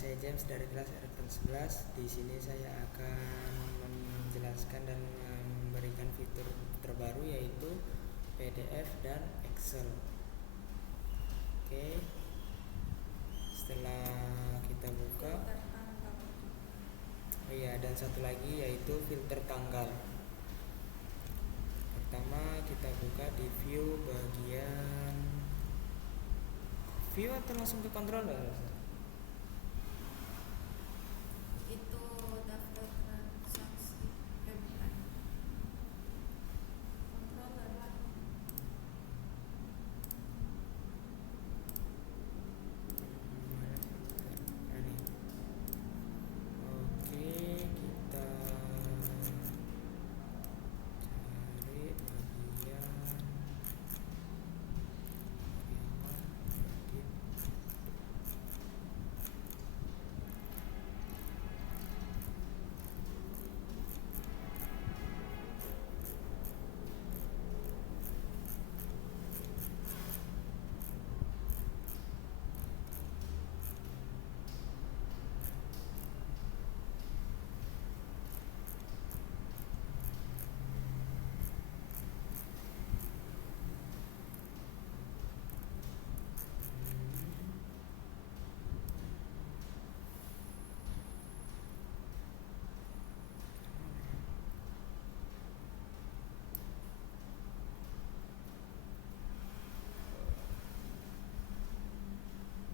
saya James dari kelas R11. Di sini saya akan menjelaskan dan memberikan fitur terbaru yaitu PDF dan Excel. Oke. Setelah kita buka, dan satu lagi yaitu filter tanggal. Pertama kita buka di view bagian view atau langsung ke controller? Itu daftar transaksi bukan controller lah. Ini. Oke, kita cari bagian edit.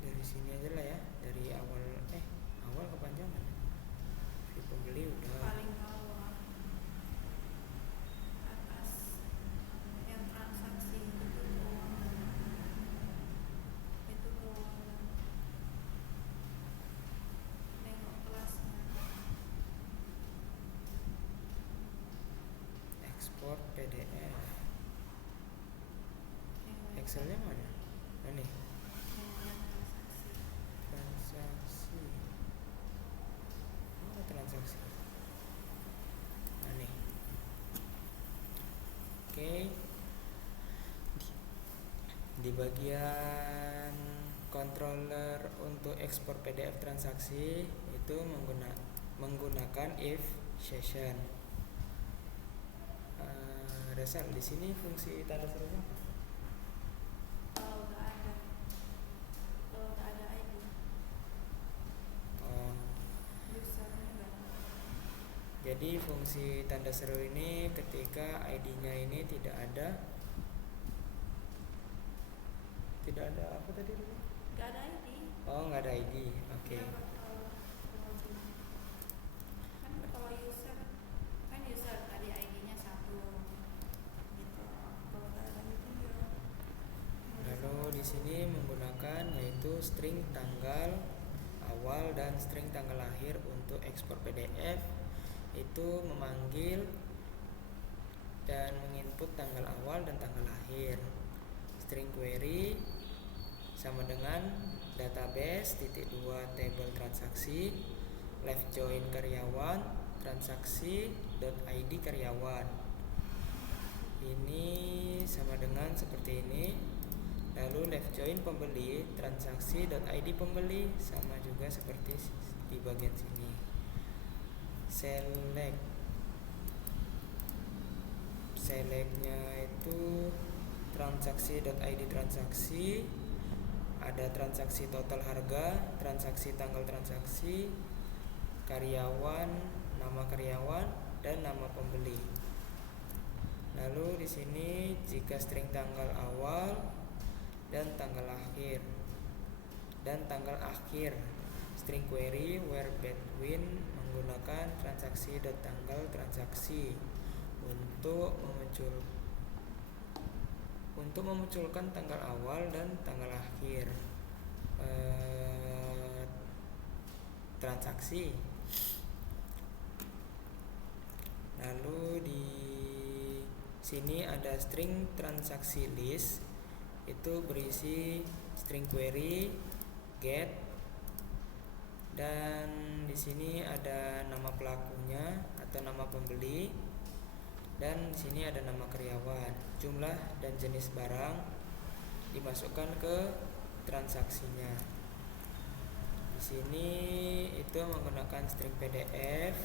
Dari sini aja lah ya, dari awal kepanjangan. Si pembeli udah. Paling bawah atas yang transaksi itu keuangan. Itu keuangan. Tengok kelasnya. Ekspor PDF. Tengok Excelnya mana? Ini yang transaksi. transaksi. Oh, transaksi. Ini. Oke. Di bagian controller untuk ekspor PDF transaksi itu menggunakan if session. Resal di sini fungsi tanda serunya apa? Kalau nggak ada ID, usernya nggak ada. Jadi fungsi tanda seru ini ketika ID-nya ini tidak ada apa tadi dulu? Nggak ada ID. Oh, nggak ada ID. Oke. Kan kalau user tadi ID-nya 1 gitu. Kalau nggak ada ID ya. Lalu di sini menggunakan yaitu string tanggal awal dan string tanggal lahir untuk ekspor PDF itu memanggil dan menginput tanggal awal dan tanggal lahir. String query sama dengan database (2) table transaksi left join karyawan transaksi.id karyawan. Ini sama dengan seperti ini. Lalu left join pembeli transaksi.id pembeli sama juga seperti di bagian sini. Selectnya itu transaksi.id transaksi, ada transaksi total harga, transaksi tanggal transaksi, karyawan, nama karyawan dan nama pembeli. Lalu di sini jika string tanggal awal dan tanggal akhir string query where between menggunakan transaksi.tanggal transaksi untuk memunculkan tanggal awal dan tanggal akhir transaksi. Lalu di sini ada string transaksi list, itu berisi string query get, dan di sini ada nama pelakunya atau nama pembeli, dan di sini ada nama karyawan. Jumlah dan jenis barang dimasukkan ke transaksinya. Di sini itu menggunakan string PDF.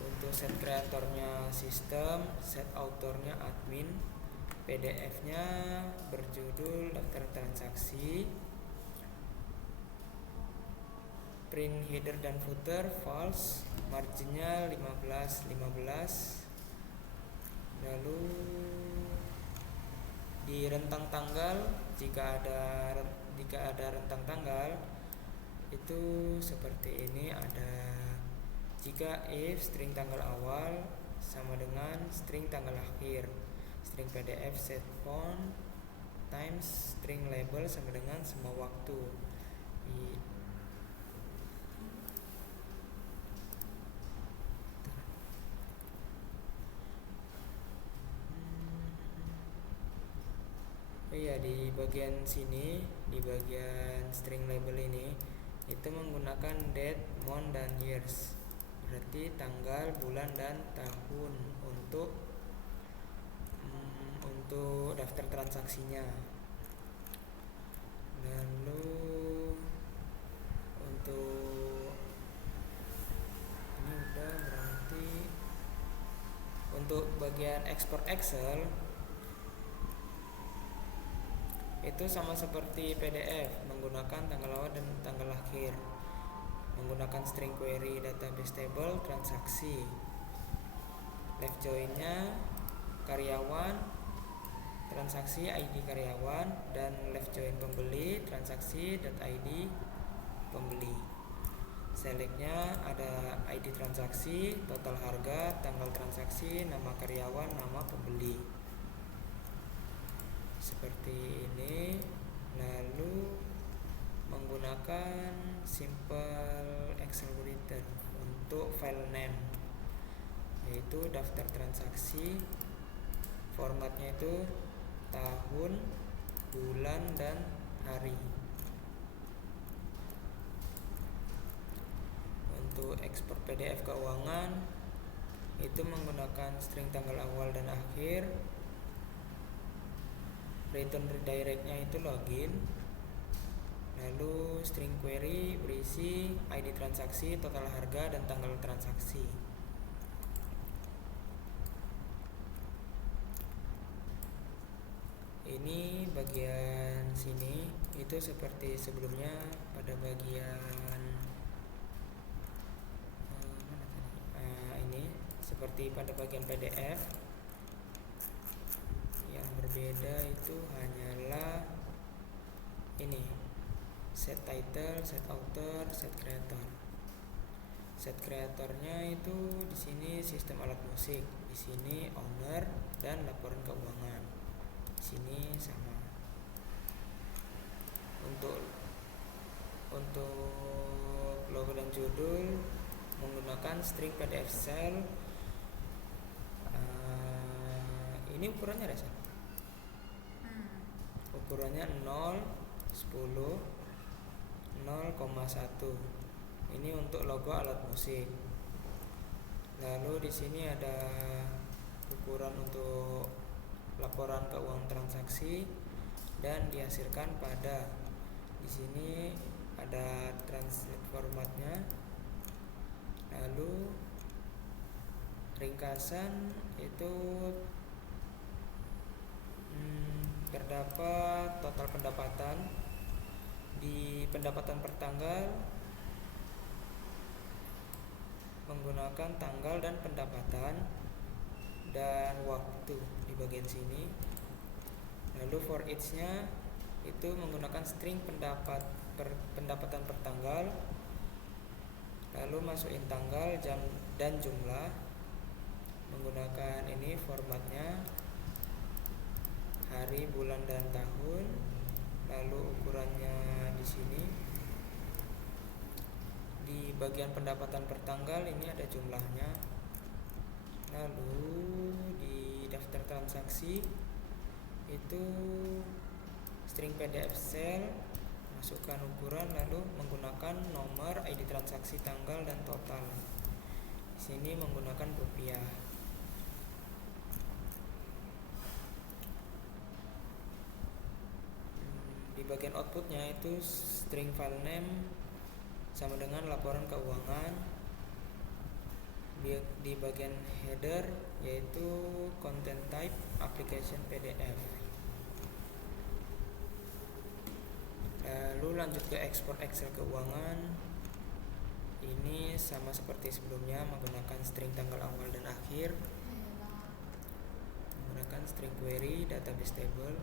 Untuk set kreatornya sistem, set autornya admin, PDF-nya berjudul daftar transaksi, print header dan footer false, marginnya 15. Lalu di rentang tanggal, jika ada rentang tanggal itu seperti ini, ada jika if string tanggal awal sama dengan string tanggal akhir, string PDF set font times string label sama dengan semua waktu. Di bagian sini, di bagian string label ini itu menggunakan date, month, dan years, berarti tanggal, bulan, dan tahun untuk daftar transaksinya. Lalu untuk ini udah berarti untuk bagian export Excel itu sama seperti PDF, menggunakan tanggal awal dan tanggal akhir, menggunakan string query database table transaksi, left joinnya karyawan, transaksi ID karyawan, dan left join pembeli transaksi.id pembeli. Selectnya ada ID transaksi, total harga, tanggal transaksi, nama karyawan, nama pembeli, seperti ini. Lalu menggunakan simple Excel writer untuk file name, yaitu daftar transaksi, formatnya itu tahun, bulan, dan hari. Untuk ekspor PDF keuangan itu menggunakan string tanggal awal dan akhir, return redirectnya itu login, lalu string query berisi ID transaksi, total harga, dan tanggal transaksi. Ini bagian sini itu seperti sebelumnya pada bagian ini seperti pada bagian PDF. Yang berbeda itu hanyalah ini, set title, set author, set creator. Set kreatornya itu di sini sistem alat musik, di sini owner dan laporan keuangan. Di sini sama. Untuk logo dan judul menggunakan string PDF cell. Ini ukurannya ada sih. Ukurannya 0, 10, 0,1. Ini untuk logo alat musik. Lalu di sini ada ukuran untuk laporan keuangan transaksi dan dihasilkan pada. Di sini ada translate formatnya. Lalu ringkasan itu terdapat total pendapatan di pendapatan per tanggal, menggunakan tanggal dan pendapatan dan waktu di bagian sini. Lalu for each-nya itu menggunakan string pendapatan per tanggal, lalu masukin tanggal, jam, dan jumlah, menggunakan ini formatnya hari, bulan, dan tahun. Lalu ukurannya di sini. Di bagian pendapatan per tanggal ini ada jumlahnya. Lalu di daftar transaksi itu string PDF cell, masukkan ukuran, lalu menggunakan nomor, ID transaksi, tanggal, dan total. Di sini menggunakan rupiah. Di bagian outputnya itu string file name sama dengan laporan keuangan. Di bagian header yaitu content type application PDF. Lalu lanjut ke ekspor Excel keuangan. Ini sama seperti sebelumnya, menggunakan string tanggal awal dan akhir, menggunakan string query database table.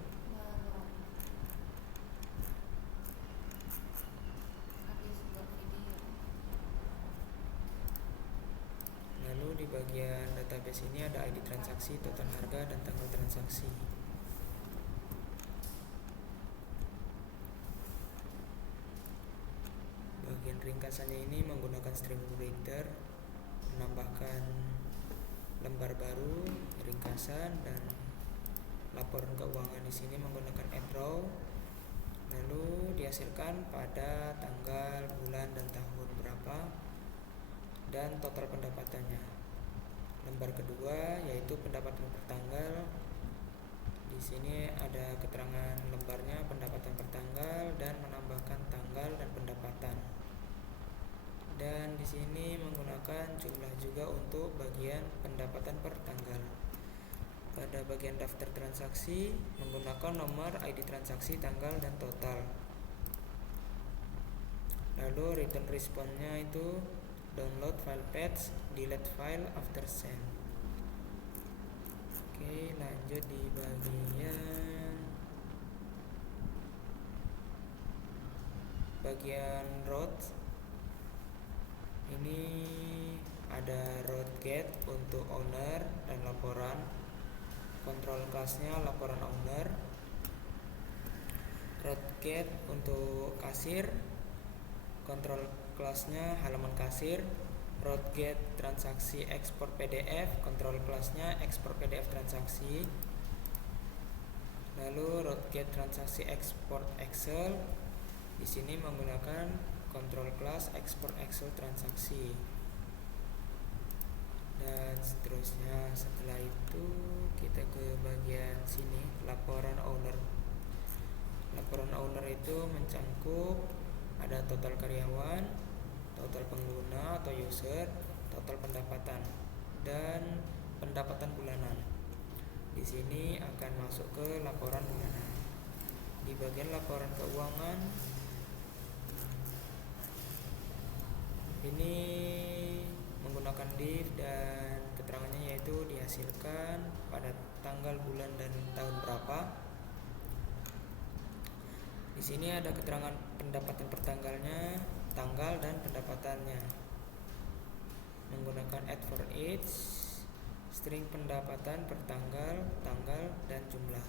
Lalu di bagian database ini ada ID transaksi, total harga, dan tanggal transaksi. Bagian ringkasannya ini menggunakan string writer, menambahkan lembar baru, ringkasan, dan laporan keuangan di sini menggunakan add row. Lalu dihasilkan pada tanggal, bulan, dan tahun berapa, dan total pendapatannya. Lembar kedua yaitu pendapatan per tanggal. Di sini ada keterangan lembarnya, pendapatan per tanggal, dan menambahkan tanggal dan pendapatan. Dan di sini menggunakan jumlah juga untuk bagian pendapatan per tanggal. Pada bagian daftar transaksi menggunakan nomor ID transaksi, tanggal, dan total. Lalu return response-nya itu download file path, delete file after send. Oke, lanjut di bagian route. Ini ada route get untuk owner dan laporan. Control class-nya laporan owner. Route get untuk kasir. Control class-nya halaman kasir. Route get transaksi ekspor PDF. Control class-nya ekspor PDF transaksi. Lalu route get transaksi ekspor Excel. Di sini menggunakan control class ekspor Excel transaksi. Dan seterusnya. Setelah itu kita ke bagian sini, laporan owner. Laporan owner itu mencangkup ada total karyawan, total pengguna atau user, total pendapatan, dan pendapatan bulanan. Di sini akan masuk ke laporan bulanan. Di bagian laporan keuangan ini menggunakan div dan keterangannya yaitu dihasilkan pada tanggal, bulan, dan tahun berapa. Di sini ada keterangan pendapatan per tanggalnya, tanggal, dan pendapatannya. Menggunakan add for each, string pendapatan per tanggal, tanggal, dan jumlah.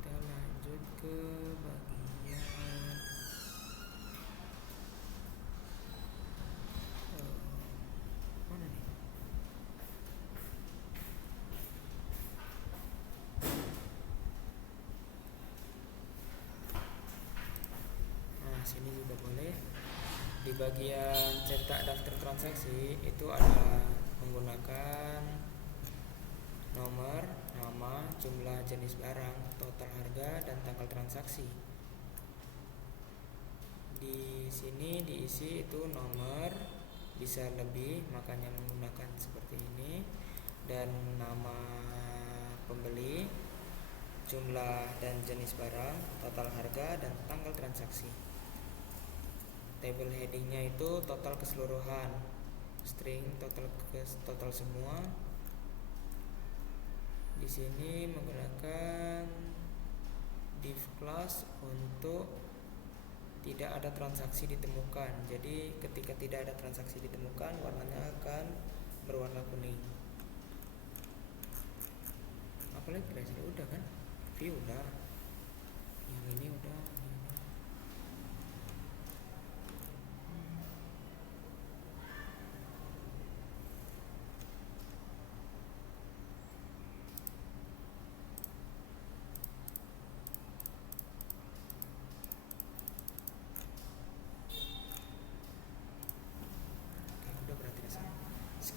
Kita lanjut ke bagian mana nih? Nah, sini juga boleh. Di bagian cetak daftar transaksi itu ada menggunakan nomor, nama, jumlah, jenis barang, total harga, dan tanggal transaksi. Di sini diisi itu nomor, bisa lebih, makanya menggunakan seperti ini, dan nama pembeli, jumlah dan jenis barang, total harga, dan tanggal transaksi. Table headingnya itu total keseluruhan, string total semua. Di sini menggunakan div class untuk tidak ada transaksi ditemukan. Jadi ketika tidak ada transaksi ditemukan, warnanya akan berwarna kuning. Apalagi guys, udah kan? View udah. Yang ini udah.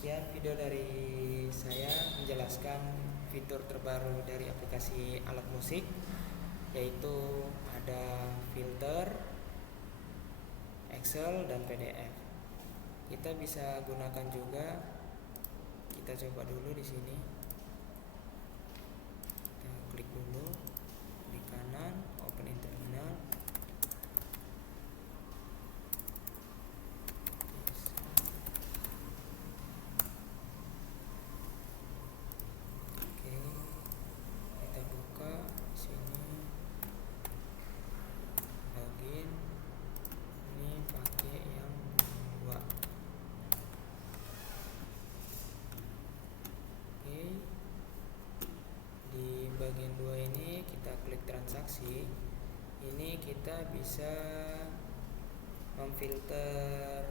sekian video dari saya menjelaskan fitur terbaru dari aplikasi alat musik, yaitu ada filter, Excel, dan PDF. Kita bisa gunakan juga. Kita coba dulu di sini. Kita klik dulu di kanan, open in terminal. Oke, kita buka di sini, login. Ini pakai yang 2. Oke, di bagian 2 ini kita klik transaksi. Ini kita bisa memfilter,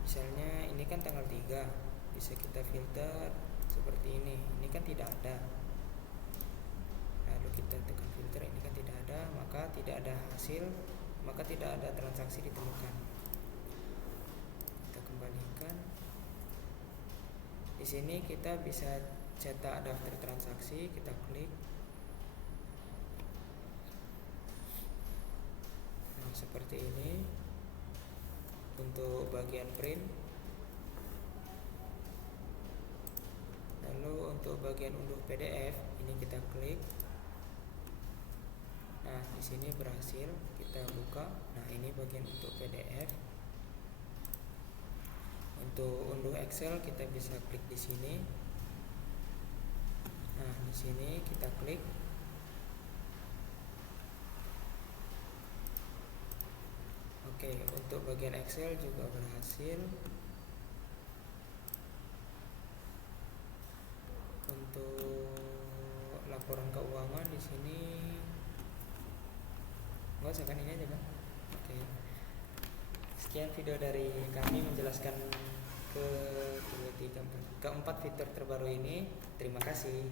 misalnya ini kan tanggal 3, bisa kita filter seperti ini kan tidak ada, lalu kita tekan filter, ini kan tidak ada, maka tidak ada hasil, maka tidak ada transaksi ditemukan. Kita kembalikan. Di sini kita bisa cetak daftar transaksi, kita klik. Nah, seperti ini untuk bagian print. Lalu untuk bagian unduh PDF, ini kita klik. Nah, di sini berhasil, kita buka. Nah, ini bagian untuk PDF. Untuk unduh Excel kita bisa klik di sini. Nah, di sini kita klik. Oke, untuk bagian Excel juga berhasil. Untuk laporan keuangan di sini nggak usah kan, ini aja kan. Oke, sekian video dari kami menjelaskan keempat fitur terbaru ini. Terima kasih.